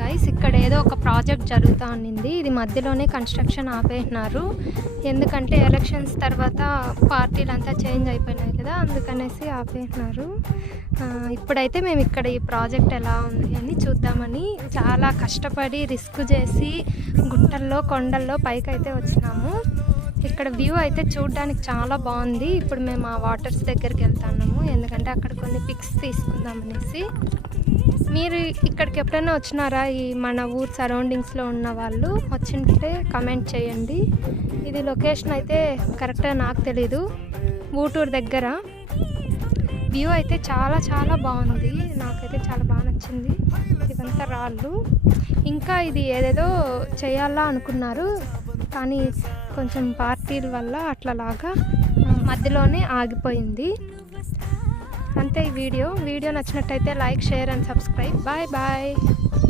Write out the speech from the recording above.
Guys, ఇక్కడ ఏదో ఒక ప్రాజెక్ట్ జరుగుతూ ఉండింది. ఇది మధ్యలోనే కన్స్ట్రక్షన్ ఆపేసినారు. ఎందుకంటే ఎలక్షన్స్ తర్వాత పార్టీలంతా చేంజ్ అయిపోయినాయి కదా, అందుకనేసి ఆపేసినారు. ఇప్పుడైతే మేము ఇక్కడ ఈ ప్రాజెక్ట్ ఎలా ఉంది అని చూద్దామని చాలా కష్టపడి రిస్క్ చేసి గుట్టల్లో కొండల్లో పైకి అయితే వచ్చినాము. ఇక్కడ వ్యూ అయితే చూడడానికి చాలా బాగుంది. ఇప్పుడు మేము ఆ వాటర్స్ దగ్గరికి వెళ్తున్నాము, ఎందుకంటే అక్కడ కొన్ని పిక్స్ తీసుకుందామనేసి. మీరు ఇక్కడికి ఎప్పుడైనా వచ్చినారా? ఈ మన ఊరు సరౌండింగ్స్లో ఉన్న వాళ్ళు వచ్చింటే కమెంట్ చేయండి. ఇది లొకేషన్ అయితే కరెక్ట్గా నాకు తెలీదు. ఊటూరు దగ్గర వ్యూ అయితే చాలా చాలా బాగుంది. నాకైతే చాలా బాగా నచ్చింది. ఇదంతా రాళ్ళు. ఇంకా ఇది ఏదేదో చేయాలా అనుకున్నారు, కానీ కొంచెం పార్టీల వల్ల అట్లాలాగా మధ్యలోనే ఆగిపోయింది. అంతే ఈ వీడియో నచ్చినట్టయితే like, share and subscribe. Bye bye.